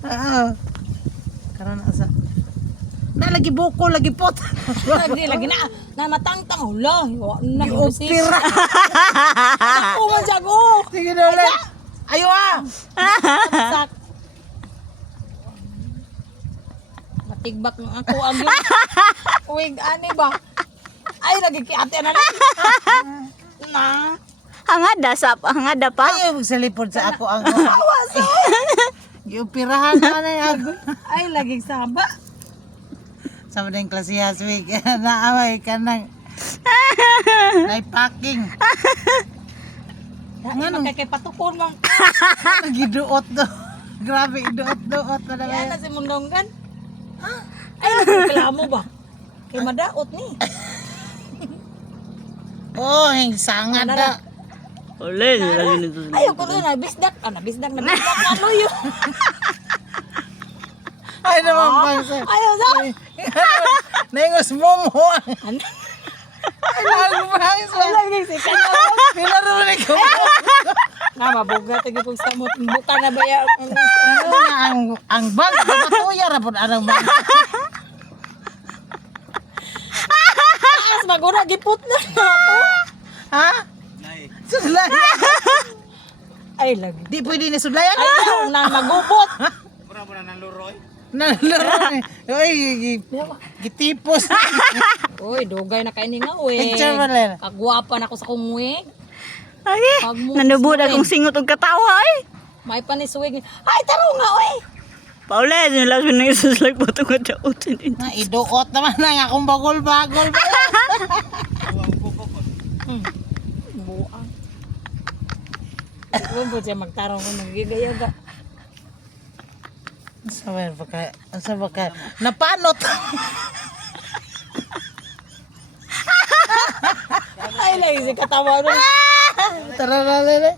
Karon asa. Na lagi buko lagi pot. Lagi na matangtang hula. Na Opera. Ako man jago. Sige na ulit. Ayo Sak. Matigbak ng ako ang wig ani ba? Ay lagi ki ate na. Na. Hangada pa. Ayo magsalipod sa ako ang. Gioperahan na ako. Ay lagi saba. Sama din klase haswig. Naaway ka nang. Packing. Ano kay patukon man. Giduot do. Grabe iduot-duot pa na Yan ngayon. na si Mundonggan. Ay reklamo ba? Kay madaot ni. Oh, hing sangad na. Ole, lagi nito. Ayaw ko rin nabisdak. Nabisdak na luyo. Ay naman bang sa. Ayaw sa. Nengos momo. Ano? Ay nagbang sa. Lagi si kanya. Pinaro ni ko. Na mabugat igi kung sa mo buka na ba ya. Ano na ang bag matuya ra pud anang bag. Taas magura giput na ako. Ha? Sudlay. Ay lagi. Di pwede ni sudlayan. Ayaw na magupot. Nalaro. Oy, gitipos. Uy, dugay na kaini nga uy. Picture mo lang. Kagwapa na ako sa kumuwig. Ay, nanubod akong singot og katawa ay. May panisuwig. Ay, taro nga uy. Paula, nilas mo na isuslag po itong kadaotin. Na iduot naman ang akong bagol-bagol. Buang. Huwag po siya magtarong ko naggigayaga. Asa ba ka? Napanot. Ay, lagi si katawa rin. Tara na.